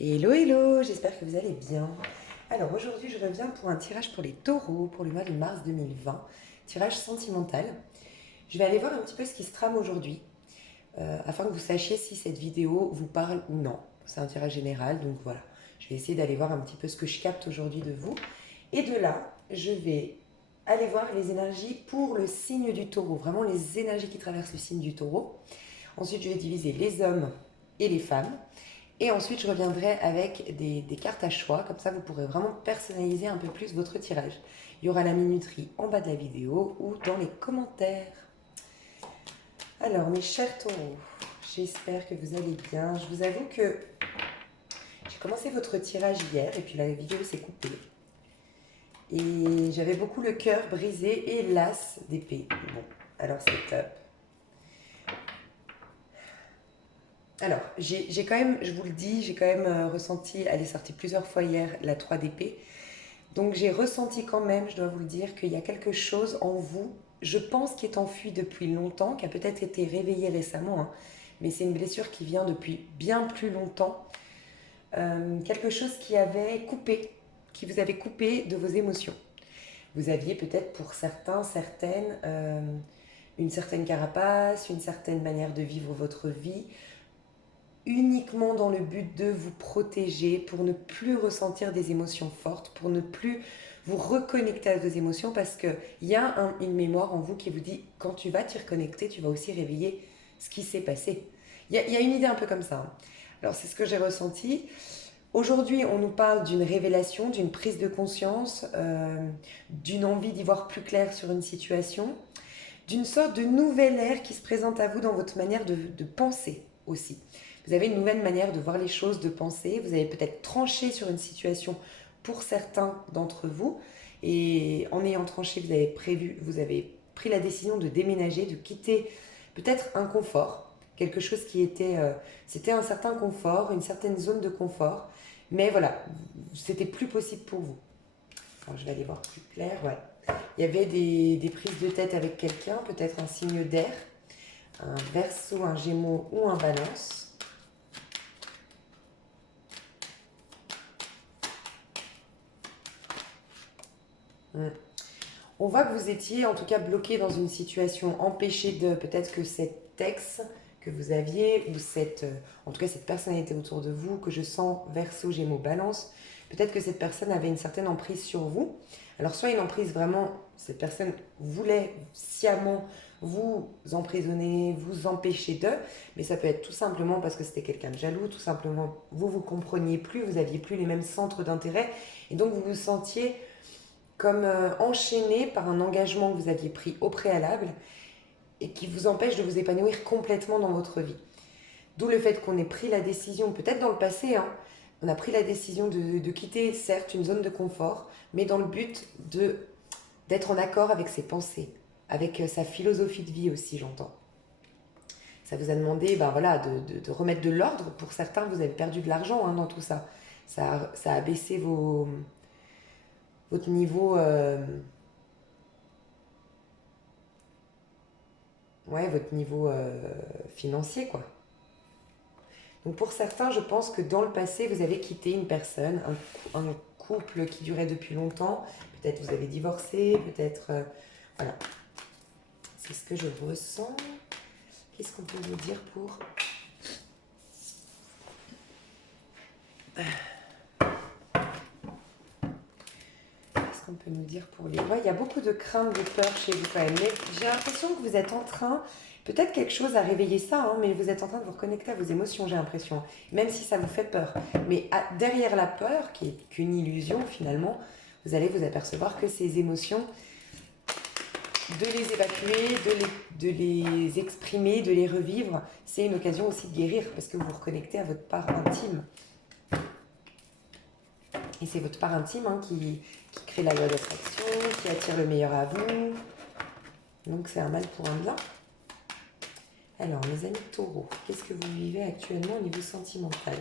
Hello, hello, j'espère que vous allez bien. Alors aujourd'hui, je reviens pour un tirage pour les taureaux pour le mois de mars 2020, tirage sentimental. Je vais aller voir un petit peu ce qui se trame aujourd'hui, afin que vous sachiez si cette vidéo vous parle ou non. C'est un tirage général, donc voilà. Je vais essayer d'aller voir un petit peu ce que je capte aujourd'hui de vous. Et de là, je vais aller voir les énergies pour le signe du taureau, vraiment les énergies qui traversent le signe du taureau. Ensuite, je vais diviser les hommes et les femmes. Et ensuite, je reviendrai avec des cartes à choix. Comme ça, vous pourrez vraiment personnaliser un peu plus votre tirage. Il y aura la minuterie en bas de la vidéo ou dans les commentaires. Alors, mes chers taureaux, j'espère que vous allez bien. Je vous avoue que j'ai commencé votre tirage hier et puis la vidéo s'est coupée. Et j'avais beaucoup le cœur brisé et l'as d'épée. Bon, alors c'est top. Alors, j'ai quand même, je vous le dis, j'ai quand même ressenti, elle est sortie plusieurs fois hier, la 3 d'épée. Donc j'ai ressenti quand même, je dois vous le dire, qu'il y a quelque chose en vous, je pense, qui est enfui depuis longtemps, qui a peut-être été réveillé récemment, hein, mais c'est une blessure qui vient depuis bien plus longtemps. Quelque chose qui avait coupé, qui vous avait coupé de vos émotions. Vous aviez peut-être pour certains, certaines, une certaine carapace, une certaine manière de vivre votre vie, uniquement dans le but de vous protéger, pour ne plus ressentir des émotions fortes, pour ne plus vous reconnecter à vos émotions, parce qu'il y a une mémoire en vous qui vous dit, quand tu vas t'y reconnecter, tu vas aussi réveiller ce qui s'est passé. Il y a une idée un peu comme ça, hein. Alors c'est ce que j'ai ressenti. Aujourd'hui, on nous parle d'une révélation, d'une prise de conscience, d'une envie d'y voir plus clair sur une situation, d'une sorte de nouvelle ère qui se présente à vous dans votre manière de penser aussi. Vous avez une nouvelle manière de voir les choses, de penser. Vous avez peut-être tranché sur une situation pour certains d'entre vous. Et en ayant tranché, vous avez pris la décision de déménager, de quitter peut-être un confort, quelque chose qui était, c'était un certain confort, une certaine zone de confort. Mais voilà, c'était plus possible pour vous. Alors, je vais aller voir plus clair. Ouais. Il y avait des prises de tête avec quelqu'un, peut-être un signe d'air, un Verseau, un Gémeaux ou un Balance. On voit que vous étiez en tout cas bloqué dans une situation, empêché de peut-être que cet ex que vous aviez, ou en tout cas cette personnalité autour de vous, que je sens Verseau, Gémeaux, Balance, peut-être que cette personne avait une certaine emprise sur vous. Alors soit une emprise vraiment, cette personne voulait sciemment vous emprisonner, vous empêcher de, mais ça peut être tout simplement parce que c'était quelqu'un de jaloux, tout simplement vous compreniez plus, vous aviez plus les mêmes centres d'intérêt, et donc vous vous sentiez comme enchaîné par un engagement que vous aviez pris au préalable et qui vous empêche de vous épanouir complètement dans votre vie. D'où le fait qu'on ait pris la décision, peut-être dans le passé, hein, on a pris la décision de quitter certes une zone de confort, mais dans le but d'être en accord avec ses pensées, avec sa philosophie de vie aussi, j'entends. Ça vous a demandé ben voilà, de remettre de l'ordre. Pour certains, vous avez perdu de l'argent, hein, dans tout ça. Ça a baissé votre niveau, ouais, votre niveau financier, quoi. Donc pour certains, je pense que dans le passé, vous avez quitté une personne, un couple qui durait depuis longtemps. Peut-être vous avez divorcé, peut-être... voilà, c'est ce que je ressens. Qu'est-ce qu'on peut vous dire pour... Qu'est-ce qu'on peut nous dire pour les... Ouais, il y a beaucoup de crainte, de peur chez vous quand même. Mais j'ai l'impression que vous êtes en train... Peut-être quelque chose a réveillé ça, hein, mais vous êtes en train de vous reconnecter à vos émotions, j'ai l'impression. Même si ça vous fait peur. Mais derrière la peur, qui est qu'une illusion finalement, vous allez vous apercevoir que ces émotions, de les évacuer, de les exprimer, de les revivre, c'est une occasion aussi de guérir parce que vous vous reconnectez à votre part intime. Et c'est votre part intime, hein, qui crée la loi d'attraction, qui attire le meilleur à vous. Donc c'est un mal pour un bien. Alors, mes amis taureaux, qu'est-ce que vous vivez actuellement au niveau sentimental?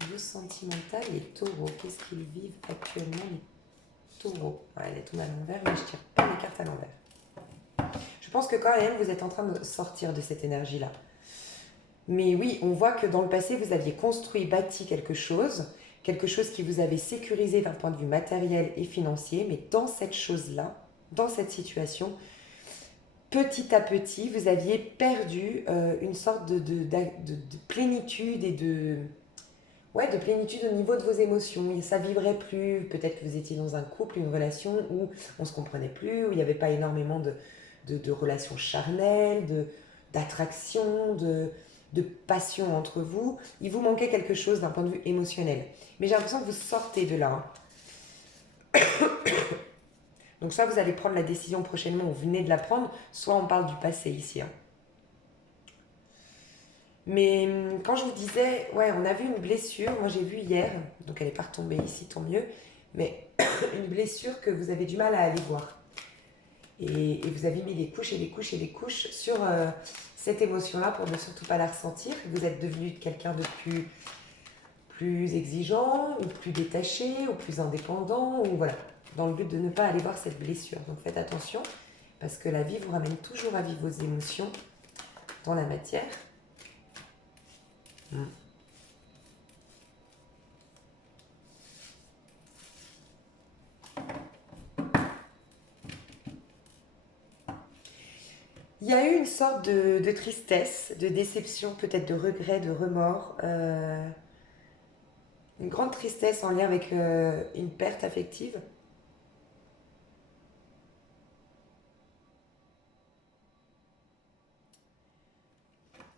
Au niveau sentimental, les taureaux, qu'est-ce qu'ils vivent actuellement, les taureaux? Ouais, elle est tombée à l'envers, mais je tire pas les cartes à l'envers. Je pense que quand même, vous êtes en train de sortir de cette énergie-là. Mais oui, on voit que dans le passé, vous aviez construit, bâti quelque chose qui vous avait sécurisé d'un point de vue matériel et financier, mais dans cette chose-là, dans cette situation, petit à petit, vous aviez perdu une sorte de plénitude et ouais, de plénitude au niveau de vos émotions. Et ça vibrait plus. Peut-être que vous étiez dans un couple, une relation où on se comprenait plus, où il n'y avait pas énormément de relations charnelles, d'attraction, de passion entre vous. Il vous manquait quelque chose d'un point de vue émotionnel. Mais j'ai l'impression que vous sortez de là, hein. Donc soit vous allez prendre la décision prochainement, ou vous venez de la prendre, soit on parle du passé ici, hein. Mais quand je vous disais, ouais, on a vu une blessure, moi j'ai vu hier, donc elle n'est pas retombée ici, tant mieux, mais une blessure que vous avez du mal à aller voir. Et vous avez mis les couches et les couches et les couches sur cette émotion-là pour ne surtout pas la ressentir. Vous êtes devenu quelqu'un de plus exigeant, ou plus détaché, ou plus indépendant, ou voilà, dans le but de ne pas aller voir cette blessure. Donc faites attention, parce que la vie vous ramène toujours à vivre vos émotions dans la matière. Mm. Il y a eu une sorte de tristesse, de déception, peut-être de regret, de remords, une grande tristesse en lien avec une perte affective.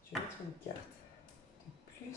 Je vais mettre une carte de plus.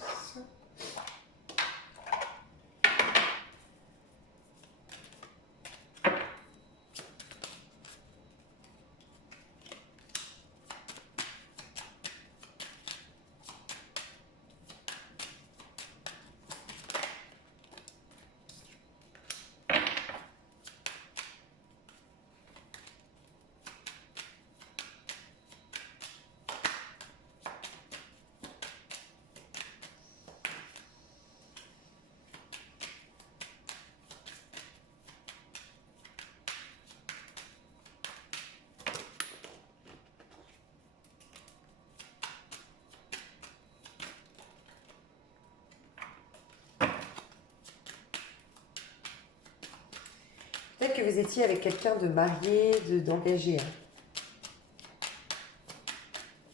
Peut-être que vous étiez avec quelqu'un de marié, d'engagé, hein.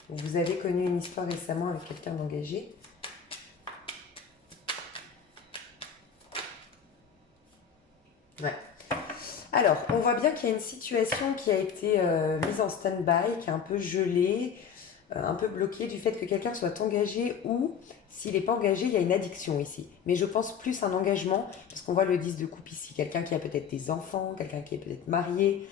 Vous avez connu une histoire récemment avec quelqu'un d'engagé. Ouais. Alors, on voit bien qu'il y a une situation qui a été mise en stand-by, qui est un peu gelée, un peu bloquée du fait que quelqu'un soit engagé ou, s'il n'est pas engagé, il y a une addiction ici. Mais je pense plus un engagement, parce qu'on voit le 10 de coupe ici. Quelqu'un qui a peut-être des enfants, quelqu'un qui est peut-être marié.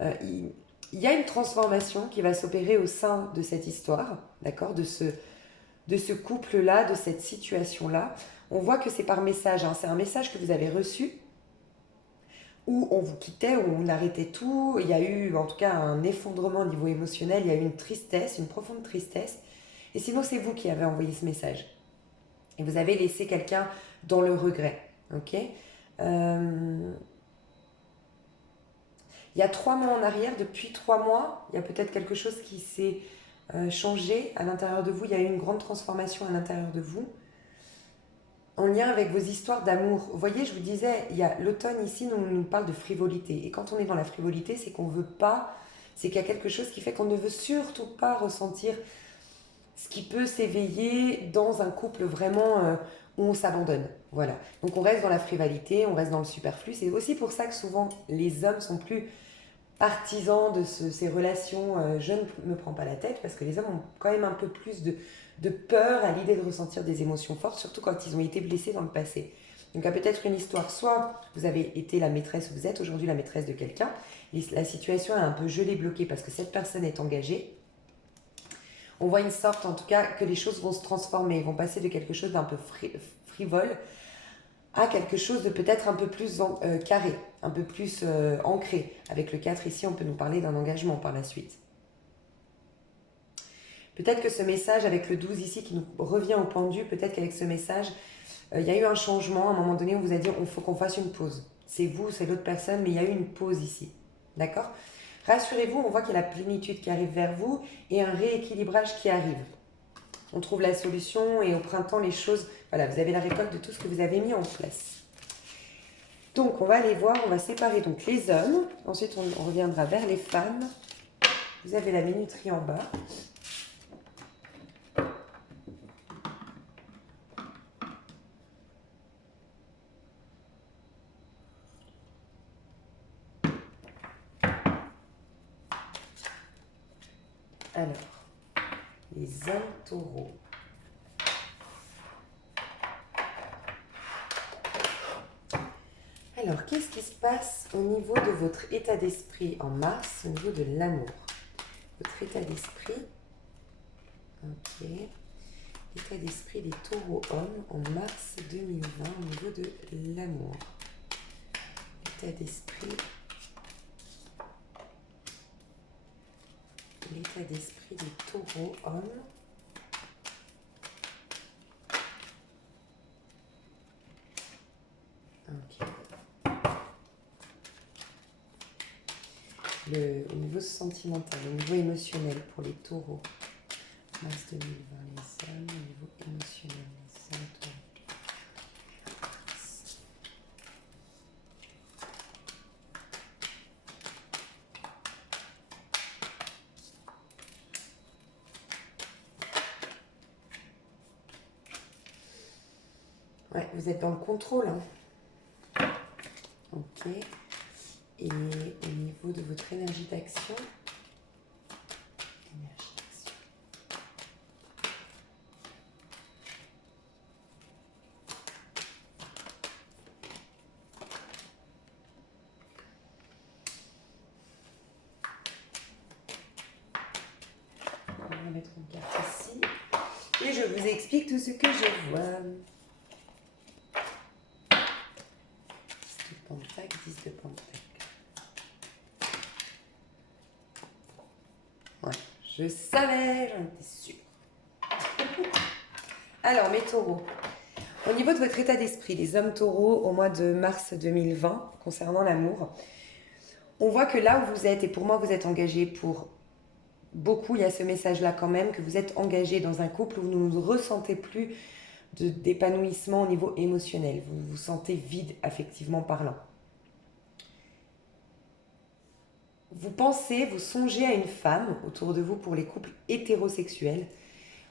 Il y a une transformation qui va s'opérer au sein de cette histoire, d'accord, de ce couple-là, de cette situation-là. On voit que c'est par message, hein. C'est un message que vous avez reçu où on vous quittait, où on arrêtait tout. Il y a eu en tout cas un effondrement au niveau émotionnel, il y a eu une tristesse, une profonde tristesse. Et sinon, c'est vous qui avez envoyé ce message. Et vous avez laissé quelqu'un dans le regret. Ok. Il y a 3 mois en arrière, depuis 3 mois, il y a peut-être quelque chose qui s'est changé à l'intérieur de vous. Il y a eu une grande transformation à l'intérieur de vous, en lien avec vos histoires d'amour. Vous voyez, je vous disais, il y a l'automne ici, nous parle de frivolité. Et quand on est dans la frivolité, c'est qu'on veut pas, c'est qu'il y a quelque chose qui fait qu'on ne veut surtout pas ressentir ce qui peut s'éveiller dans un couple vraiment où on s'abandonne. Voilà. Donc on reste dans la frivolité, on reste dans le superflu. C'est aussi pour ça que souvent les hommes sont plus partisans de ces relations je ne me prends pas la tête, parce que les hommes ont quand même un peu plus de peur à l'idée de ressentir des émotions fortes, surtout quand ils ont été blessés dans le passé. Donc il y a peut-être une histoire, soit vous avez été la maîtresse, ou vous êtes aujourd'hui la maîtresse de quelqu'un, et la situation est un peu gelée, bloquée, parce que cette personne est engagée. On voit une sorte, en tout cas, que les choses vont se transformer, vont passer de quelque chose d'un peu frivole à quelque chose de peut-être un peu plus carré, un peu plus ancré. Avec le 4 ici, on peut nous parler d'un engagement par la suite. Peut-être que ce message avec le 12 ici qui nous revient au pendu, peut-être qu'avec ce message, il y a eu un changement. À un moment donné, on vous a dit il faut qu'on fasse une pause. C'est vous, c'est l'autre personne, mais il y a eu une pause ici. D'accord? Rassurez-vous, on voit qu'il y a la plénitude qui arrive vers vous et un rééquilibrage qui arrive. on trouve la solution et au printemps, les choses, voilà, vous avez la récolte de tout ce que vous avez mis en place. Donc, on va aller voir, on va séparer donc les hommes. Ensuite, on reviendra vers les femmes. Vous avez la minuterie en bas. Alors, les hommes taureaux. Alors, qu'est-ce qui se passe au niveau de votre état d'esprit en mars, au niveau de l'amour? Votre état d'esprit, ok. État d'esprit des taureaux hommes en mars 2020 au niveau de l'amour. État d'esprit. L'état d'esprit des taureaux hommes. Ok. Au niveau sentimental, au niveau émotionnel pour les taureaux. Mars 2020, les hommes, au niveau émotionnel, les hommes taureaux. Ouais, vous êtes dans le contrôle. Hein. Ok. Et au niveau de votre énergie d'action, on va mettre une carte ici. Et je vous explique tout ce que je vois. 10 de pentacle, 10 de pentacle. Ouais, je savais, j'en étais sûre. Alors, mes taureaux. Au niveau de votre état d'esprit, les hommes taureaux au mois de mars 2020, concernant l'amour, on voit que là où vous êtes, et pour moi vous êtes engagé pour beaucoup, il y a ce message-là quand même, que vous êtes engagé dans un couple où vous ne ressentez plus d'épanouissement au niveau émotionnel. Vous vous sentez vide, affectivement parlant. Vous pensez, vous songez à une femme autour de vous pour les couples hétérosexuels.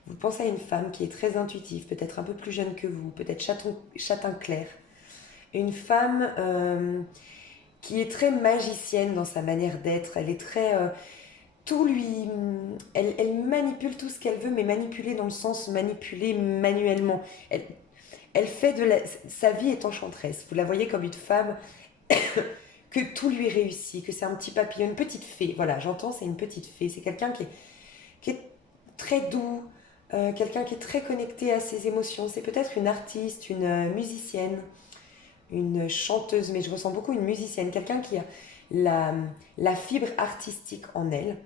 Vous pensez à une femme qui est très intuitive, peut-être un peu plus jeune que vous, peut-être châtain clair. Une femme qui est très magicienne dans sa manière d'être. Elle est très... tout lui... Elle manipule tout ce qu'elle veut, mais manipuler dans le sens manipuler manuellement. Elle fait de la... Sa vie est enchanteresse. Vous la voyez comme une femme que tout lui réussit, que c'est un petit papillon, une petite fée. Voilà, j'entends, c'est une petite fée. C'est quelqu'un qui est très doux, quelqu'un qui est très connecté à ses émotions. C'est peut-être une artiste, une musicienne, une chanteuse, mais je ressens beaucoup une musicienne, quelqu'un qui a la fibre artistique en elle.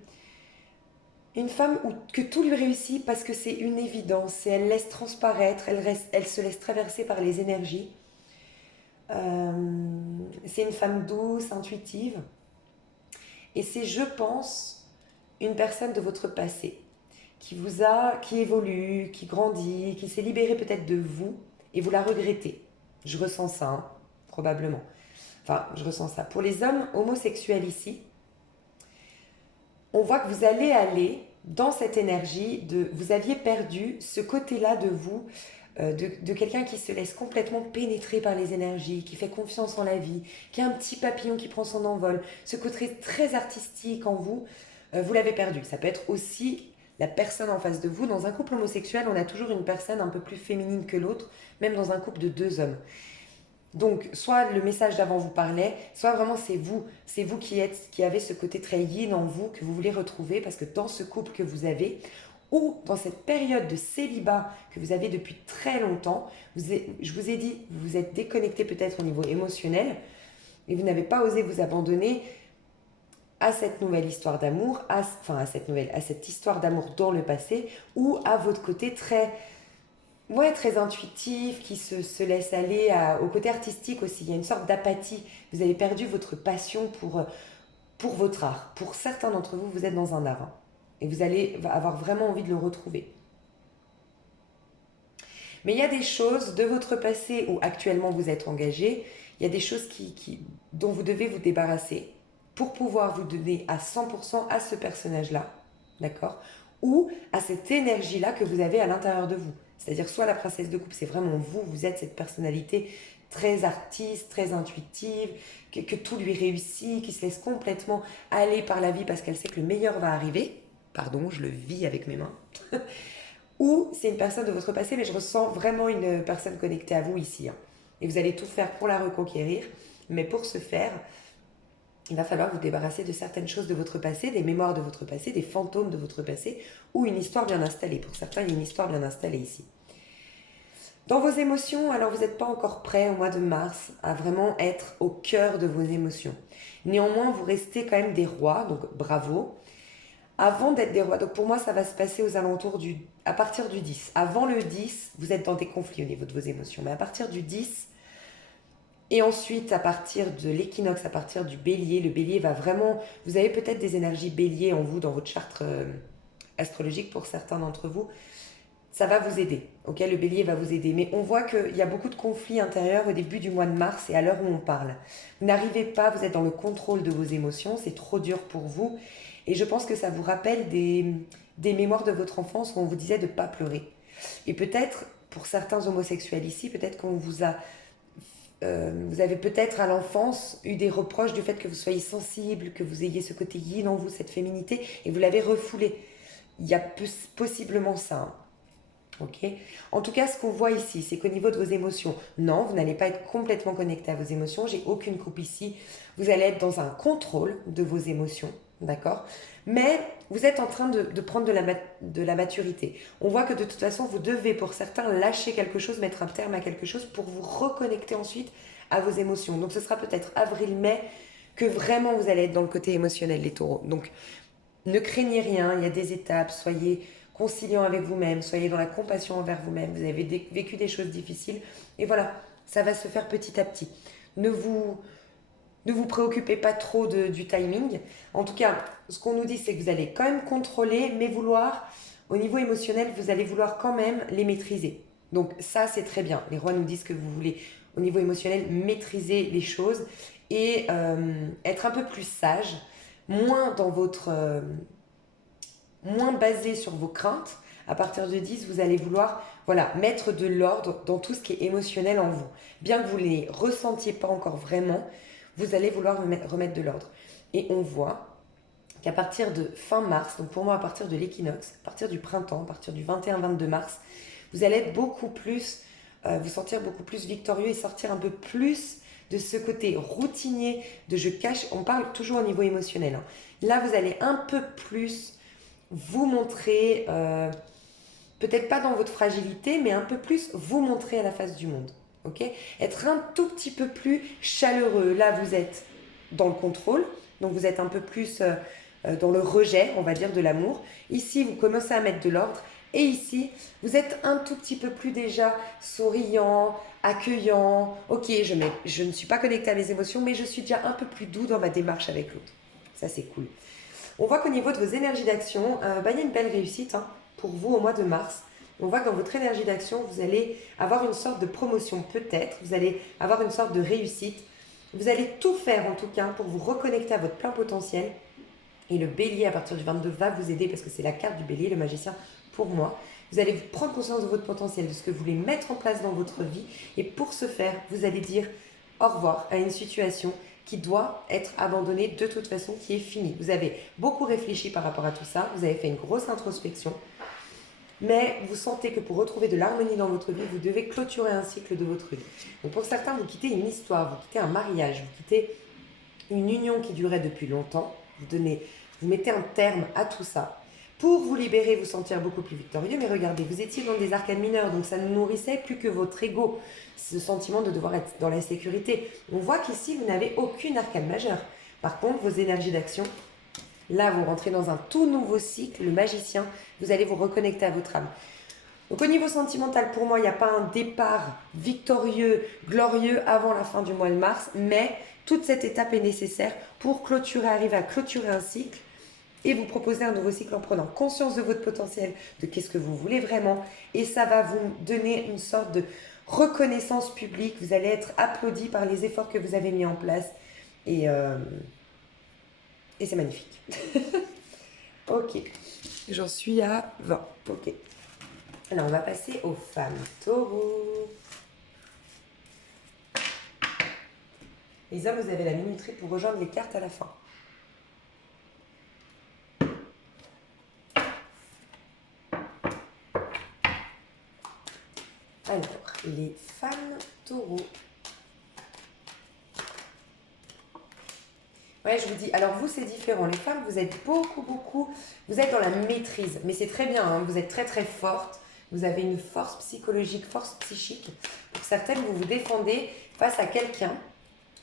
Une femme que tout lui réussit parce que c'est une évidence et elle laisse transparaître, elle se laisse traverser par les énergies. C'est une femme douce, intuitive. Et c'est, je pense, une personne de votre passé qui évolue, qui grandit, qui s'est libérée peut-être de vous et vous la regrettez. Je ressens ça, hein, probablement. Enfin, je ressens ça. Pour les hommes homosexuels ici, on voit que vous allez aller dans cette énergie de... Vous aviez perdu ce côté-là de vous, de quelqu'un qui se laisse complètement pénétrer par les énergies, qui fait confiance en la vie, qui a un petit papillon qui prend son envol. Ce côté très artistique en vous, vous l'avez perdu. Ça peut être aussi la personne en face de vous. Dans un couple homosexuel, on a toujours une personne un peu plus féminine que l'autre, même dans un couple de deux hommes. Donc, soit le message d'avant vous parlait, soit vraiment c'est vous qui avez ce côté très yin en vous que vous voulez retrouver, parce que dans ce couple que vous avez, ou dans cette période de célibat que vous avez depuis très longtemps, je vous ai dit, vous vous êtes déconnecté peut-être au niveau émotionnel, et vous n'avez pas osé vous abandonner à cette nouvelle histoire d'amour, à cette histoire d'amour dans le passé, ou à votre côté très intuitif, qui se laisse aller au côté artistique aussi. Il y a une sorte d'apathie. Vous avez perdu votre passion pour votre art. Pour certains d'entre vous, vous êtes dans un art. Hein, et vous allez avoir vraiment envie de le retrouver. Mais il y a des choses de votre passé où actuellement vous êtes engagé, il y a des choses dont vous devez vous débarrasser pour pouvoir vous donner à 100% à ce personnage-là, d'accord? Ou à cette énergie-là que vous avez à l'intérieur de vous. C'est-à-dire soit la princesse de coupe, c'est vraiment vous, vous êtes cette personnalité très artiste, très intuitive, que tout lui réussit, qui se laisse complètement aller par la vie parce qu'elle sait que le meilleur va arriver. Pardon, je le vis avec mes mains. Ou c'est une personne de votre passé, mais je ressens vraiment une personne connectée à vous ici, hein. Et vous allez tout faire pour la reconquérir. Mais pour ce faire, il va falloir vous débarrasser de certaines choses de votre passé, des mémoires de votre passé, des fantômes de votre passé, ou une histoire bien installée. Pour certains, il y a une histoire bien installée ici. Dans vos émotions, alors vous n'êtes pas encore prêt au mois de mars à vraiment être au cœur de vos émotions. Néanmoins, vous restez quand même des rois, donc bravo. Avant d'être des rois, donc pour moi ça va se passer aux alentours à partir du 10. Avant le 10, vous êtes dans des conflits au niveau de vos émotions, mais à partir du 10, et ensuite à partir de l'équinoxe, à partir du bélier, le bélier va vraiment, vous avez peut-être des énergies bélier en vous dans votre charte astrologique pour certains d'entre vous, ça va vous aider, ok? Le bélier va vous aider, mais on voit qu'il y a beaucoup de conflits intérieurs au début du mois de mars et à l'heure où on parle. Vous n'arrivez pas, vous êtes dans le contrôle de vos émotions, c'est trop dur pour vous. Et je pense que ça vous rappelle des mémoires de votre enfance où on vous disait de ne pas pleurer. Et peut-être, pour certains homosexuels ici, peut-être qu'on vous a... vous avez peut-être à l'enfance eu des reproches du fait que vous soyez sensible, que vous ayez ce côté yin en vous, cette féminité, et vous l'avez refoulé. Il y a possiblement ça, hein. Ok. En tout cas, ce qu'on voit ici, c'est qu'au niveau de vos émotions, non, vous n'allez pas être complètement connecté à vos émotions. J'ai aucune coupe ici. Vous allez être dans un contrôle de vos émotions, d'accord? Mais vous êtes en train de prendre de la maturité. On voit que de toute façon, vous devez, pour certains, lâcher quelque chose, mettre un terme à quelque chose pour vous reconnecter ensuite à vos émotions. Donc, ce sera peut-être avril-mai que vraiment vous allez être dans le côté émotionnel, les taureaux. Donc, ne craignez rien, il y a des étapes, soyez conciliant avec vous-même, soyez dans la compassion envers vous-même, vous avez vécu des choses difficiles, et voilà, ça va se faire petit à petit. Ne vous préoccupez pas trop du timing. En tout cas, ce qu'on nous dit, c'est que vous allez quand même contrôler, mais vouloir, au niveau émotionnel, vous allez vouloir quand même les maîtriser. Donc ça, c'est très bien. Les rois nous disent que vous voulez, au niveau émotionnel, maîtriser les choses et être un peu plus sage, moins dans votre... moins basé sur vos craintes. À partir de 10, vous allez vouloir voilà, mettre de l'ordre dans tout ce qui est émotionnel en vous. Bien que vous ne les ressentiez pas encore vraiment, vous allez vouloir remettre de l'ordre. Et on voit qu'à partir de fin mars, donc pour moi à partir de l'équinoxe, à partir du printemps, à partir du 21-22 mars, vous allez être beaucoup plus, vous sentir beaucoup plus victorieux et sortir un peu plus de ce côté routinier de je cache, on parle toujours au niveau émotionnel, hein. Là, vous allez un peu plus vous montrer, peut-être pas dans votre fragilité, mais un peu plus vous montrer à la face du monde. Okay, être un tout petit peu plus chaleureux. Là, vous êtes dans le contrôle, donc vous êtes un peu plus dans le rejet, on va dire, de l'amour. Ici, vous commencez à mettre de l'ordre. Et ici, vous êtes un tout petit peu plus déjà souriant, accueillant. Ok, je ne suis pas connectée à mes émotions, mais je suis déjà un peu plus doux dans ma démarche avec l'autre. Ça, c'est cool. On voit qu'au niveau de vos énergies d'action, il y a une belle réussite, hein, pour vous au mois de mars. On voit que dans votre énergie d'action, vous allez avoir une sorte de promotion peut-être, vous allez avoir une sorte de réussite. Vous allez tout faire en tout cas pour vous reconnecter à votre plein potentiel. Et le bélier à partir du 22 va vous aider parce que c'est la carte du bélier, le magicien pour moi. Vous allez prendre conscience de votre potentiel, de ce que vous voulez mettre en place dans votre vie. Et pour ce faire, vous allez dire au revoir à une situation qui doit être abandonnée de toute façon, qui est finie. Vous avez beaucoup réfléchi par rapport à tout ça, vous avez fait une grosse introspection, mais vous sentez que pour retrouver de l'harmonie dans votre vie, vous devez clôturer un cycle de votre vie. Donc pour certains, vous quittez une histoire, vous quittez un mariage, vous quittez une union qui durait depuis longtemps, vous mettez un terme à tout ça. Pour vous libérer, vous sentir beaucoup plus victorieux, mais regardez, vous étiez dans des arcanes mineures, donc ça ne nourrissait plus que votre ego, ce sentiment de devoir être dans la sécurité. On voit qu'ici, vous n'avez aucune arcane majeure. Par contre, vos énergies d'action, là, vous rentrez dans un tout nouveau cycle, le magicien, vous allez vous reconnecter à votre âme. Donc au niveau sentimental, pour moi, il n'y a pas un départ victorieux, glorieux avant la fin du mois de mars, mais toute cette étape est nécessaire pour arriver à clôturer un cycle et vous proposer un nouveau cycle en prenant conscience de votre potentiel, de qu'est-ce que vous voulez vraiment. Et ça va vous donner une sorte de reconnaissance publique. Vous allez être applaudi par les efforts que vous avez mis en place. Et, euh, et c'est magnifique. Ok. J'en suis à 20. Ok. Alors, on va passer aux femmes taureaux. Les hommes, vous avez la minuterie pour rejoindre les cartes à la fin. Alors, les femmes taureaux. Ouais, je vous dis, alors vous, c'est différent. Les femmes, vous êtes beaucoup, vous êtes dans la maîtrise. Mais c'est très bien, hein, vous êtes très forte. Vous avez une force psychologique, force psychique. Pour certaines, vous vous défendez face à quelqu'un.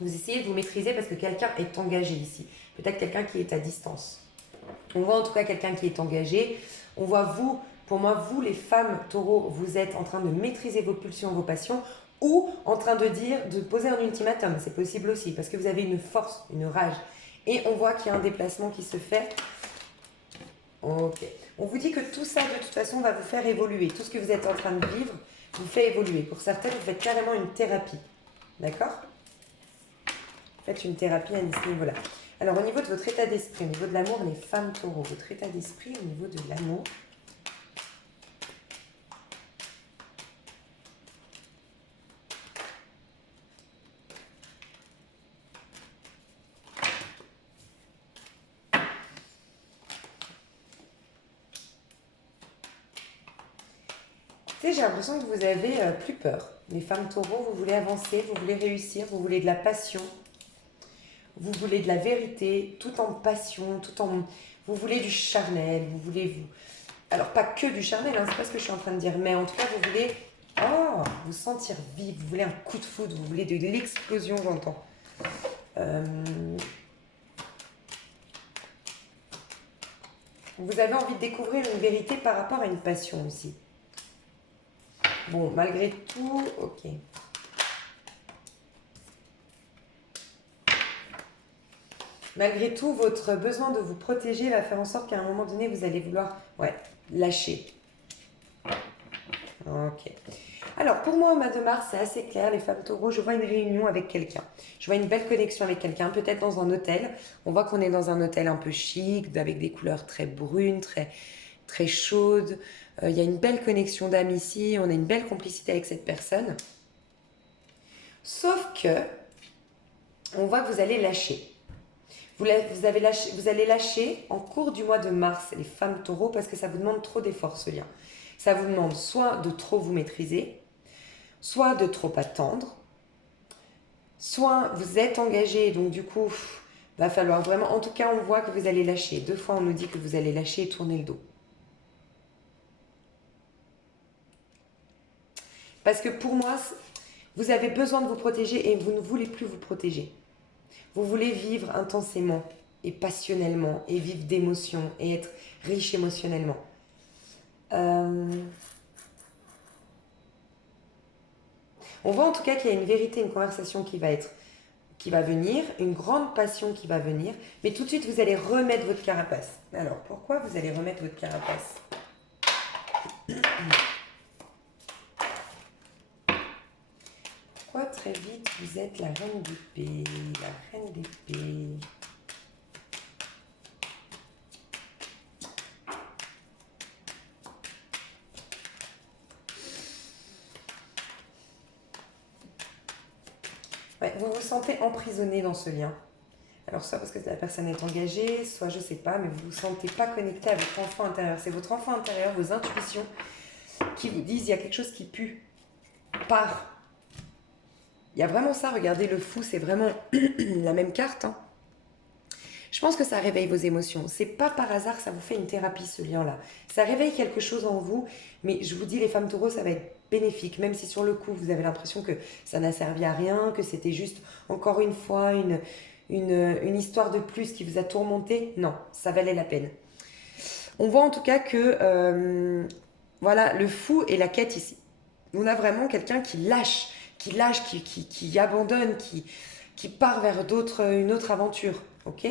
Vous essayez de vous maîtriser parce que quelqu'un est engagé ici. Peut-être quelqu'un qui est à distance. On voit en tout cas quelqu'un qui est engagé. On voit vous, pour moi, vous les femmes taureaux, vous êtes en train de maîtriser vos pulsions, vos passions, ou en train de poser un ultimatum. C'est possible aussi parce que vous avez une force, une rage. Et on voit qu'il y a un déplacement qui se fait. Ok. On vous dit que tout ça, de toute façon, va vous faire évoluer. Tout ce que vous êtes en train de vivre vous fait évoluer. Pour certaines, vous faites carrément une thérapie. D'accord ? Faites une thérapie à ce niveau-là. Alors, au niveau de votre état d'esprit, au niveau de l'amour, les femmes taureaux, votre état d'esprit au niveau de l'amour. J'ai l'impression que vous avez plus peur. Les femmes taureaux, vous voulez avancer, vous voulez réussir, vous voulez de la passion. Vous voulez de la vérité, tout en passion, vous voulez du charnel, vous voulez vous... Alors, pas que du charnel, hein, c'est pas ce que je suis en train de dire, mais en tout cas, vous voulez vous sentir vivre, vous voulez un coup de foudre, vous voulez de l'explosion, j'entends. Vous avez envie de découvrir une vérité par rapport à une passion aussi. Bon, malgré tout, ok. Malgré tout, votre besoin de vous protéger va faire en sorte qu'à un moment donné, vous allez vouloir lâcher. Ok. Alors, pour moi, au mois de mars, c'est assez clair, les femmes taureaux, je vois une réunion avec quelqu'un. Je vois une belle connexion avec quelqu'un, peut-être dans un hôtel. On voit qu'on est dans un hôtel un peu chic, avec des couleurs très brunes, très chaudes. Il y a une belle connexion d'âme ici, on a une belle complicité avec cette personne. Sauf que, on voit que vous allez lâcher. Vous allez lâcher en cours du mois de mars les femmes taureaux parce que ça vous demande trop d'efforts ce lien. Ça vous demande soit de trop vous maîtriser, soit de trop attendre, soit vous êtes engagé, donc du coup, va falloir vraiment... En tout cas, on voit que vous allez lâcher. 2 fois, on nous dit que vous allez lâcher et tourner le dos. Parce que pour moi, vous avez besoin de vous protéger et vous ne voulez plus vous protéger. Vous voulez vivre intensément et passionnellement et vivre d'émotions et être riche émotionnellement. On voit en tout cas qu'il y a une vérité, une conversation qui va venir, une grande passion qui va venir, mais tout de suite vous allez remettre votre carapace. Alors pourquoi vous allez remettre votre carapace ? Pourquoi très vite vous êtes la reine d'épée, la reine d'épée ? Vous vous sentez emprisonné dans ce lien. Alors soit parce que la personne est engagée, soit je ne sais pas, mais vous ne vous sentez pas connecté à votre enfant intérieur. C'est votre enfant intérieur, vos intuitions qui vous disent il y a quelque chose qui pue. Pars. Il y a vraiment ça, regardez le fou, c'est vraiment la même carte. Hein. Je pense que ça réveille vos émotions. C'est pas par hasard que ça vous fait une thérapie, ce lien-là. Ça réveille quelque chose en vous, mais je vous dis, les femmes taureaux, ça va être bénéfique, même si sur le coup, vous avez l'impression que ça n'a servi à rien, que c'était juste, encore une fois, une histoire de plus qui vous a tourmenté. Non, ça valait la peine. On voit en tout cas que, voilà, le fou est la quête ici. On a vraiment quelqu'un qui lâche, qui abandonne, qui part vers une autre aventure. Ok ?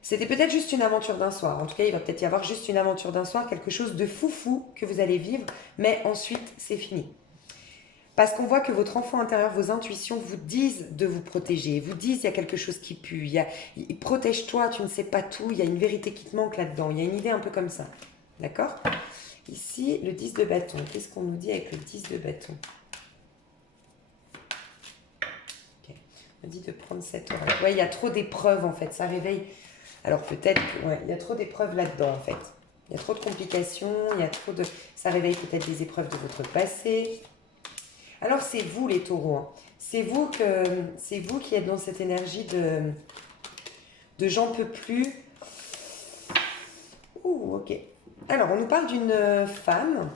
C'était peut-être juste une aventure d'un soir. En tout cas, il va peut-être y avoir juste une aventure d'un soir, quelque chose de foufou que vous allez vivre, mais ensuite, c'est fini. Parce qu'on voit que votre enfant intérieur, vos intuitions vous disent de vous protéger, vous disent il y a quelque chose qui pue, protège-toi, tu ne sais pas tout, il y a une vérité qui te manque là-dedans, il y a une idée un peu comme ça. D'accord? Ici, le 10 de bâton. Qu'est-ce qu'on nous dit avec le 10 de bâton? Ok. On me dit de prendre cette oreille. Ouais, il y a trop d'épreuves en fait, ça réveille. Alors peut-être que, ouais, il y a trop d'épreuves là-dedans en fait. Il y a trop de complications, il y a trop de... Ça réveille peut-être des épreuves de votre passé. Alors c'est vous les taureaux, hein. C'est vous qui êtes dans cette énergie de j'en peux plus. Ouh, ok. Alors on nous parle d'une femme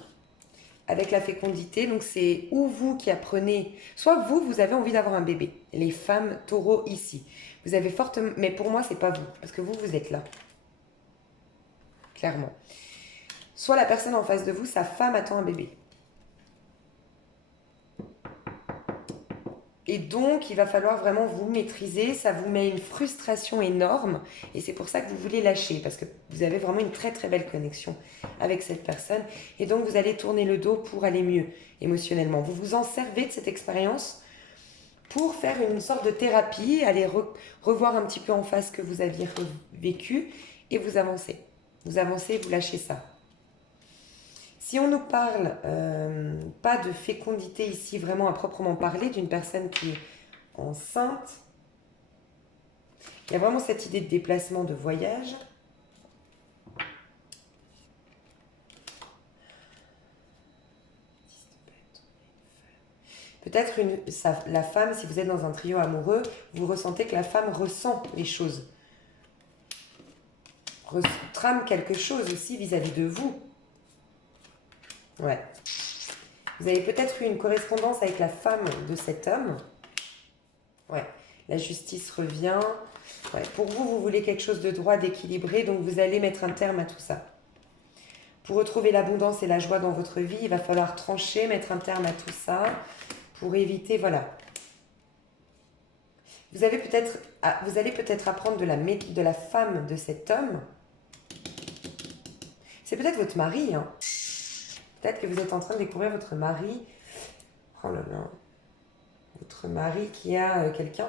avec la fécondité, donc c'est ou vous qui apprenez, soit vous avez envie d'avoir un bébé, les femmes taureaux ici. Vous avez fortement, mais pour moi c'est pas vous, parce que vous êtes là, clairement. Soit la personne en face de vous, sa femme attend un bébé. Et donc, il va falloir vraiment vous maîtriser. Ça vous met une frustration énorme. Et c'est pour ça que vous voulez lâcher. Parce que vous avez vraiment une très très belle connexion avec cette personne. Et donc, vous allez tourner le dos pour aller mieux émotionnellement. Vous vous en servez de cette expérience pour faire une sorte de thérapie. Aller revoir un petit peu en face ce que vous aviez vécu. Et vous avancez. Vous avancez et vous lâchez ça. Si on nous parle pas de fécondité ici, vraiment à proprement parler, d'une personne qui est enceinte, il y a vraiment cette idée de déplacement, de voyage. Peut-être la femme, si vous êtes dans un trio amoureux, vous ressentez que la femme ressent les choses. Trame quelque chose aussi vis-à-vis de vous. Ouais. Vous avez peut-être eu une correspondance avec la femme de cet homme. Ouais. La justice revient. Ouais. Pour vous, vous voulez quelque chose de droit, d'équilibré, donc vous allez mettre un terme à tout ça. Pour retrouver l'abondance et la joie dans votre vie, il va falloir trancher, mettre un terme à tout ça, pour éviter, voilà. Vous allez peut-être apprendre de la femme de cet homme. C'est peut-être votre mari, hein. Peut-être que vous êtes en train de découvrir votre mari. Oh là là. Votre mari qui a quelqu'un.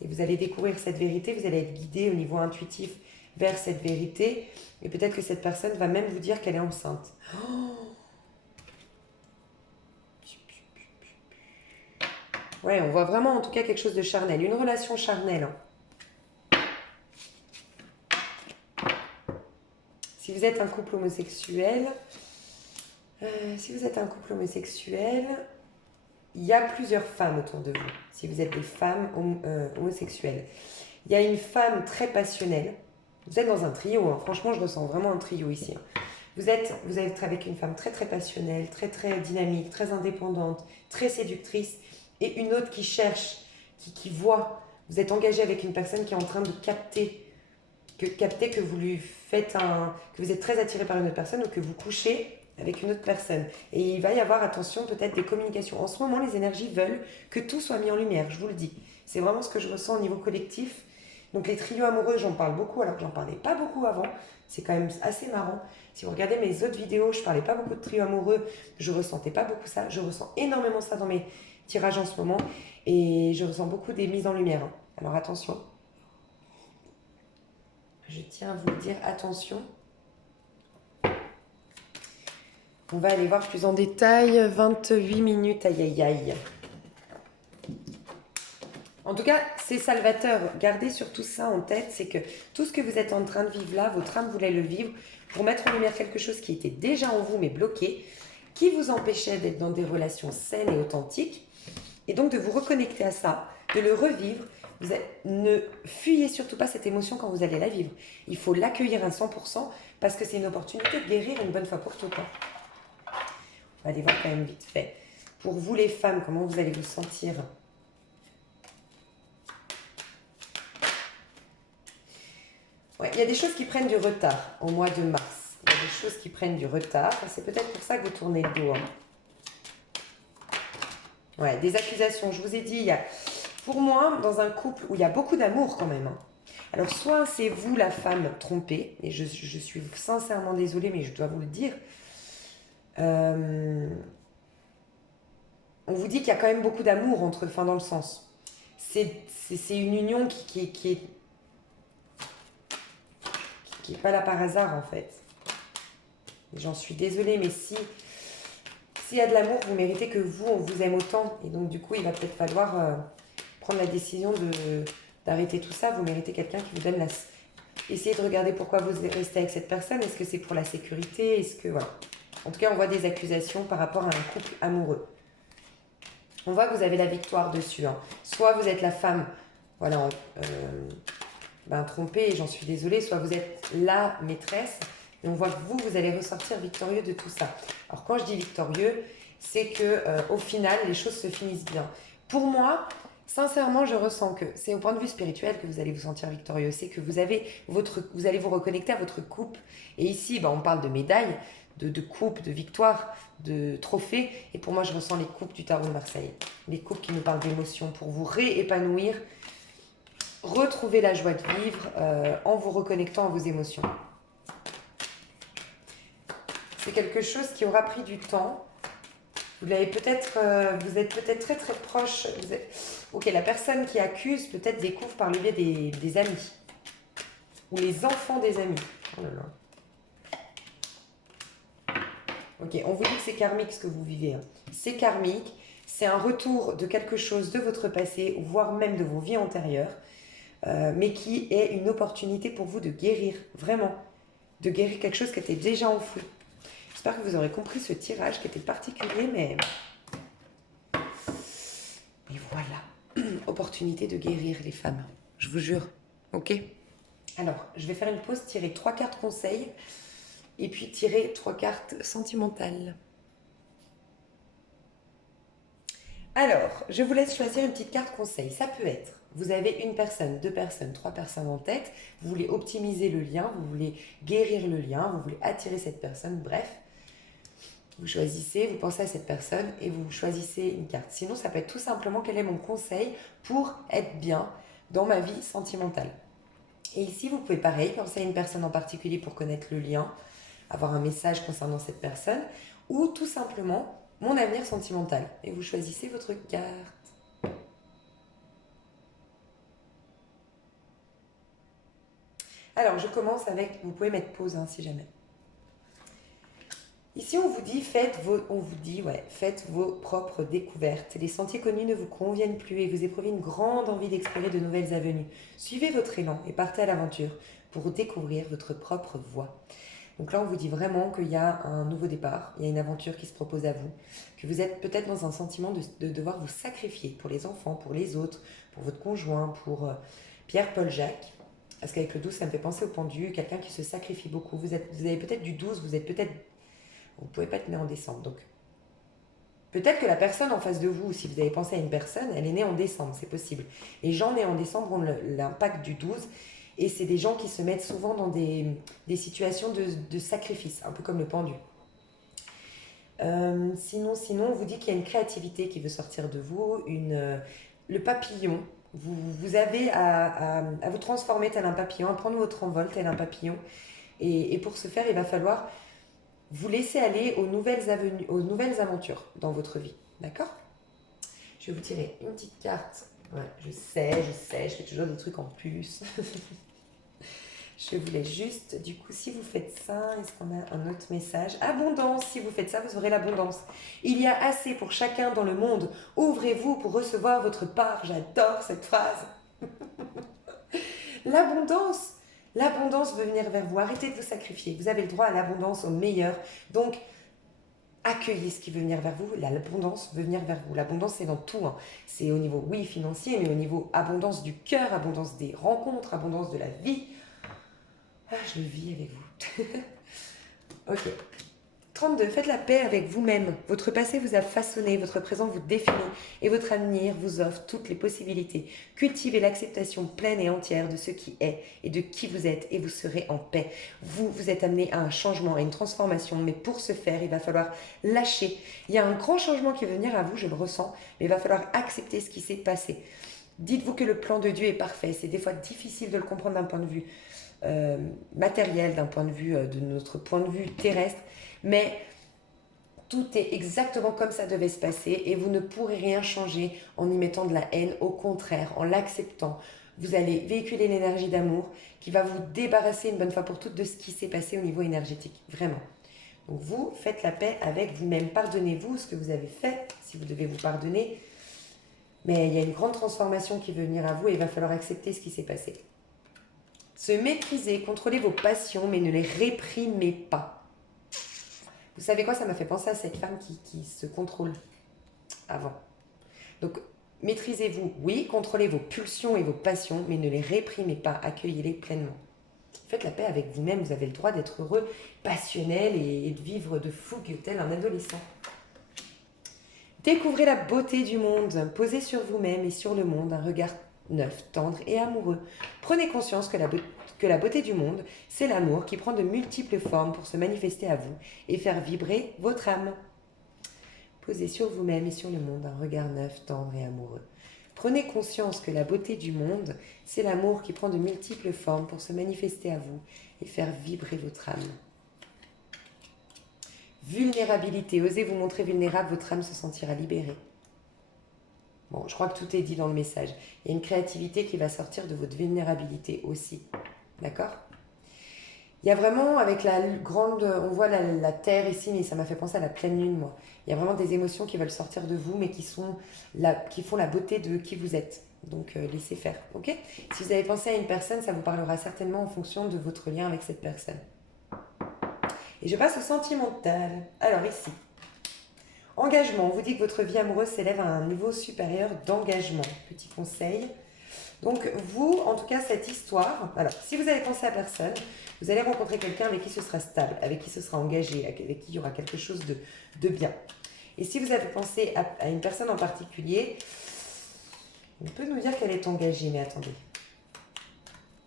Et vous allez découvrir cette vérité. Vous allez être guidé au niveau intuitif vers cette vérité. Et peut-être que cette personne va même vous dire qu'elle est enceinte. Oh. Ouais, on voit vraiment en tout cas quelque chose de charnel. Une relation charnelle. Si vous êtes un couple homosexuel... il y a plusieurs femmes autour de vous, si vous êtes des femmes homosexuelles. Il y a une femme très passionnelle. Vous êtes dans un trio, hein. Franchement, je ressens vraiment un trio ici. Hein. Vous êtes avec une femme très très passionnelle, très très dynamique, très indépendante, très séductrice, et une autre qui cherche, qui voit. Vous êtes engagé avec une personne qui est en train de capter que vous lui faites que vous êtes très attiré par une autre personne ou que vous couchez avec une autre personne. Et il va y avoir, attention, peut-être des communications. En ce moment, les énergies veulent que tout soit mis en lumière, je vous le dis. C'est vraiment ce que je ressens au niveau collectif. Donc les trios amoureux, j'en parle beaucoup, alors que j'en parlais pas beaucoup avant. C'est quand même assez marrant. Si vous regardez mes autres vidéos, je parlais pas beaucoup de trios amoureux, je ressentais pas beaucoup ça. Je ressens énormément ça dans mes tirages en ce moment. Et je ressens beaucoup des mises en lumière. Hein. Alors attention. Je tiens à vous le dire, attention. On va aller voir plus en détail. 28 minutes, aïe aïe aïe. En tout cas, c'est salvateur. Gardez surtout ça en tête, c'est que tout ce que vous êtes en train de vivre là, votre âme voulait le vivre pour mettre en lumière quelque chose qui était déjà en vous mais bloqué, qui vous empêchait d'être dans des relations saines et authentiques, et donc de vous reconnecter à ça, de le revivre. Ne fuyez surtout pas cette émotion quand vous allez la vivre. Il faut l'accueillir à 100% parce que c'est une opportunité de guérir une bonne fois pour toutes. On va aller voir quand même vite fait. Pour vous les femmes, comment vous allez vous sentir ? Ouais, il y a des choses qui prennent du retard au mois de mars. Il y a des choses qui prennent du retard. C'est peut-être pour ça que vous tournez le dos. Hein. Ouais, des accusations. Je vous ai dit, pour moi, dans un couple où il y a beaucoup d'amour quand même. Hein. Alors, soit c'est vous la femme trompée, et je suis sincèrement désolée, mais je dois vous le dire. Euh, on vous dit qu'il y a quand même beaucoup d'amour entre eux, enfin dans le sens. C'est une union qui est pas là par hasard en fait. J'en suis désolée, mais s'il y a de l'amour, vous méritez que vous, on vous aime autant. Et donc du coup, il va peut-être falloir prendre la décision d'arrêter tout ça. Vous méritez quelqu'un qui vous donne la... Essayez de regarder pourquoi vous restez avec cette personne. Est-ce que c'est pour la sécurité? Est-ce que... Voilà. En tout cas, on voit des accusations par rapport à un couple amoureux. On voit que vous avez la victoire dessus. Hein. Soit vous êtes la femme, voilà, trompée, et j'en suis désolée, soit vous êtes la maîtresse, et on voit que vous allez ressortir victorieux de tout ça. Alors quand je dis victorieux, c'est que au final, les choses se finissent bien. Pour moi, sincèrement, je ressens que c'est au point de vue spirituel que vous allez vous sentir victorieux. C'est que vous allez vous reconnecter à votre coupe. Et ici, on parle de médailles, de coupe, de victoire, de trophées. Et pour moi, je ressens les coupes du tarot de Marseille. Les coupes qui nous parlent d'émotions pour vous réépanouir, retrouver la joie de vivre en vous reconnectant à vos émotions. C'est quelque chose qui aura pris du temps. Vous êtes peut-être très très proche. Ok, la personne qui accuse peut-être découvre par le biais des amis. Ou les enfants des amis. Oh là là. Ok, on vous dit que c'est karmique ce que vous vivez. Hein. C'est karmique. C'est un retour de quelque chose de votre passé, voire même de vos vies antérieures. Mais qui est une opportunité pour vous de guérir, vraiment. De guérir quelque chose qui était déjà enfoui. J'espère que vous aurez compris ce tirage qui était particulier, mais voilà. Opportunité de guérir les femmes, je vous jure. Ok? Alors, je vais faire une pause, tirer 3 cartes conseils et puis tirer 3 cartes sentimentales. Alors, je vous laisse choisir une petite carte conseil. Ça peut être, vous avez une personne, 2 personnes, 3 personnes en tête, vous voulez optimiser le lien, vous voulez guérir le lien, vous voulez attirer cette personne, bref. Vous choisissez, vous pensez à cette personne et vous choisissez une carte. Sinon, ça peut être tout simplement quel est mon conseil pour être bien dans ma vie sentimentale. Et ici, vous pouvez pareil, penser à une personne en particulier pour connaître le lien, avoir un message concernant cette personne, ou tout simplement mon avenir sentimental. Et vous choisissez votre carte. Alors, je commence avec, vous pouvez mettre pause si jamais. Ici, on vous dit, faites vos propres découvertes. Les sentiers connus ne vous conviennent plus et vous éprouvez une grande envie d'explorer de nouvelles avenues. Suivez votre élan et partez à l'aventure pour découvrir votre propre voie. Donc là, on vous dit vraiment qu'il y a un nouveau départ, il y a une aventure qui se propose à vous, que vous êtes peut-être dans un sentiment de devoir vous sacrifier pour les enfants, pour les autres, pour votre conjoint, pour Pierre, Paul, Jacques. Parce qu'avec le 12, ça me fait penser au pendu, quelqu'un qui se sacrifie beaucoup. Vous avez peut-être du 12, vous ne pouvez pas être né en décembre. Donc, peut-être que la personne en face de vous, si vous avez pensé à une personne, elle est née en décembre, c'est possible. Les gens nés en décembre ont l'impact du 12. Et c'est des gens qui se mettent souvent dans des situations de sacrifice, un peu comme le pendu. Sinon, on vous dit qu'il y a une créativité qui veut sortir de vous, le papillon. Vous avez à vous transformer tel un papillon, à prendre votre envol tel un papillon. Et pour ce faire, il va falloir vous laisser aller aux nouvelles aventures dans votre vie. D'accord? Je vais vous tirer une petite carte. Ouais, je sais, je fais toujours des trucs en plus. Je voulais juste, du coup, si vous faites ça, est-ce qu'on a un autre message? Abondance, si vous faites ça, vous aurez l'abondance. Il y a assez pour chacun dans le monde. Ouvrez-vous pour recevoir votre part. J'adore cette phrase. L'abondance. L'abondance veut venir vers vous. Arrêtez de vous sacrifier. Vous avez le droit à l'abondance, au meilleur. Donc, accueillez ce qui veut venir vers vous. L'abondance veut venir vers vous. L'abondance, c'est dans tout. Hein. C'est au niveau, oui, financier, mais au niveau abondance du cœur, abondance des rencontres, abondance de la vie. Ah, je le vis avec vous. Ok. 32. Faites la paix avec vous-même. Votre passé vous a façonné, votre présent vous définit et votre avenir vous offre toutes les possibilités. Cultivez l'acceptation pleine et entière de ce qui est et de qui vous êtes et vous serez en paix. Vous êtes amené à un changement, à une transformation, mais pour ce faire, il va falloir lâcher. Il y a un grand changement qui va venir à vous, je le ressens, mais il va falloir accepter ce qui s'est passé. Dites-vous que le plan de Dieu est parfait. C'est des fois difficile de le comprendre d'un point de vue matériel, d'un point de vue de notre point de vue terrestre, mais tout est exactement comme ça devait se passer et vous ne pourrez rien changer en y mettant de la haine. Au contraire, en l'acceptant, vous allez véhiculer l'énergie d'amour qui va vous débarrasser une bonne fois pour toutes de ce qui s'est passé au niveau énergétique. Vraiment. Donc vous faites la paix avec vous-même. Pardonnez-vous ce que vous avez fait, si vous devez vous pardonner. Mais il y a une grande transformation qui veut venir à vous et il va falloir accepter ce qui s'est passé. Se maîtriser, contrôlez vos passions, mais ne les réprimez pas. Vous savez quoi, ça m'a fait penser à cette femme qui se contrôle avant. Donc, maîtrisez-vous, oui, contrôlez vos pulsions et vos passions, mais ne les réprimez pas, accueillez-les pleinement. Faites la paix avec vous-même, vous avez le droit d'être heureux, passionnel et de vivre de fougue tel un adolescent. Découvrez la beauté du monde, posez sur vous-même et sur le monde un regard neuf, tendre et amoureux. Prenez conscience que la beauté du monde, c'est l'amour qui prend de multiples formes pour se manifester à vous et faire vibrer votre âme. Posez sur vous-même et sur le monde un regard neuf, tendre et amoureux. Prenez conscience que la beauté du monde, c'est l'amour qui prend de multiples formes pour se manifester à vous et faire vibrer votre âme. Vulnérabilité, osez vous montrer vulnérable, votre âme se sentira libérée. Bon, je crois que tout est dit dans le message. Il y a une créativité qui va sortir de votre vulnérabilité aussi. D'accord ? Il y a vraiment, avec la grande... On voit la terre ici, mais ça m'a fait penser à la pleine lune, moi. Il y a vraiment des émotions qui veulent sortir de vous, mais qui font la beauté de qui vous êtes. Donc, laissez faire, ok ? Si vous avez pensé à une personne, ça vous parlera certainement en fonction de votre lien avec cette personne. Et je passe au sentimental. Alors, ici. Engagement. On vous dit que votre vie amoureuse s'élève à un niveau supérieur d'engagement. Petit conseil. Donc, vous, en tout cas, cette histoire... Alors, si vous avez pensé à personne, vous allez rencontrer quelqu'un avec qui ce sera stable, avec qui ce sera engagé, avec qui il y aura quelque chose de bien. Et si vous avez pensé à une personne en particulier, on peut nous dire qu'elle est engagée, mais attendez.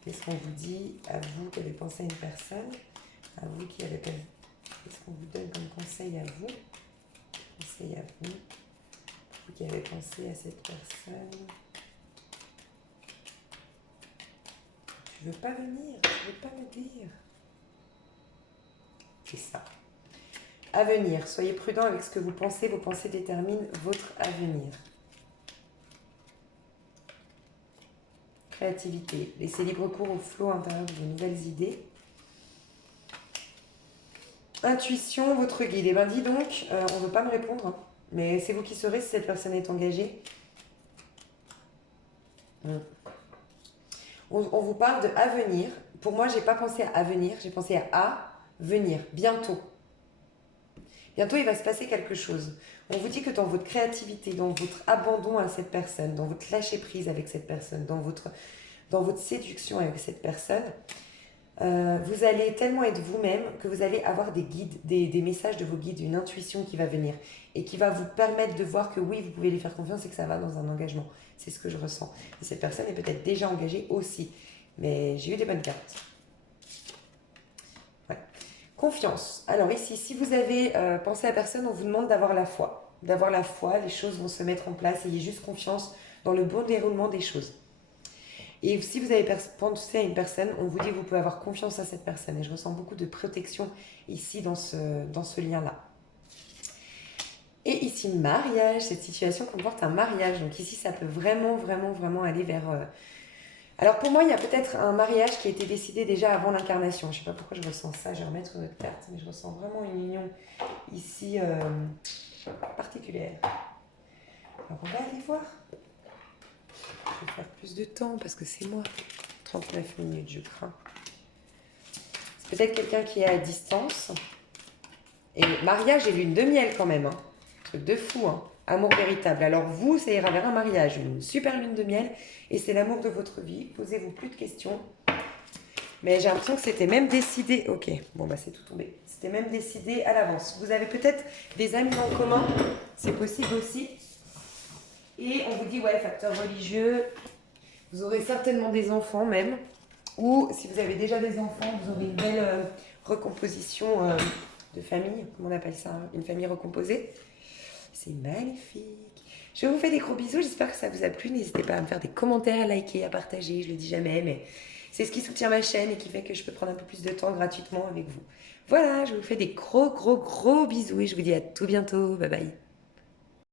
Qu'est-ce qu'on vous dit à vous qui avez pensé à une personne? À vous qui avez... Qu'est-ce qu'on vous donne comme conseil à vous? Conseil à vous. Vous qui avez pensé à cette personne. Tu veux pas venir? Tu veux pas me dire? C'est ça. Avenir. Soyez prudent avec ce que vous pensez. Vos pensées déterminent votre avenir. Créativité. Laissez libre cours au flot intérieur de vos nouvelles idées. Intuition, votre guide. Eh bien, dis donc, on ne veut pas me répondre. Hein. Mais c'est vous qui saurez si cette personne est engagée. On vous parle de avenir. Pour moi, je n'ai pas pensé à avenir. J'ai pensé à venir. Bientôt. Bientôt, il va se passer quelque chose. On vous dit que dans votre créativité, dans votre abandon à cette personne, dans votre lâcher-prise avec cette personne, dans votre séduction avec cette personne, vous allez tellement être vous-même que vous allez avoir des guides, des messages de vos guides, une intuition qui va venir et qui va vous permettre de voir que oui, vous pouvez lui faire confiance et que ça va dans un engagement. C'est ce que je ressens. Et cette personne est peut-être déjà engagée aussi. Mais j'ai eu des bonnes cartes. Ouais. Confiance. Alors ici, si vous avez pensé à personne, on vous demande d'avoir la foi. D'avoir la foi, les choses vont se mettre en place. Ayez juste confiance dans le bon déroulement des choses. Et si vous avez pensé à une personne, on vous dit que vous pouvez avoir confiance à cette personne. Et je ressens beaucoup de protection ici dans ce lien-là. Et ici, mariage. Cette situation comporte un mariage. Donc ici, ça peut vraiment, vraiment, vraiment aller vers... Alors pour moi, il y a peut-être un mariage qui a été décidé déjà avant l'incarnation. Je ne sais pas pourquoi je ressens ça. Je vais remettre notre carte. Mais je ressens vraiment une union ici particulière. Alors on va aller voir. Je vais faire plus de temps parce que c'est moi. 39 minutes, je crains. C'est peut-être quelqu'un qui est à distance. Et mariage et lune de miel quand même. Hein. Truc de fou. Hein. Amour véritable. Alors vous, ça ira vers un mariage. Une super lune de miel. Et c'est l'amour de votre vie. Posez-vous plus de questions. Mais j'ai l'impression que c'était même décidé. Ok, bon bah c'est tout tombé. C'était même décidé à l'avance. Vous avez peut-être des amis en commun. C'est possible aussi. Et on vous dit, ouais, facteur religieux, vous aurez certainement des enfants même. Ou si vous avez déjà des enfants, vous aurez une belle recomposition de famille. Comment on appelle ça? Une famille recomposée. C'est magnifique. Je vous fais des gros bisous, j'espère que ça vous a plu. N'hésitez pas à me faire des commentaires, à liker, à partager, je le dis jamais, mais c'est ce qui soutient ma chaîne et qui fait que je peux prendre un peu plus de temps gratuitement avec vous. Voilà, je vous fais des gros bisous et je vous dis à tout bientôt. Bye bye.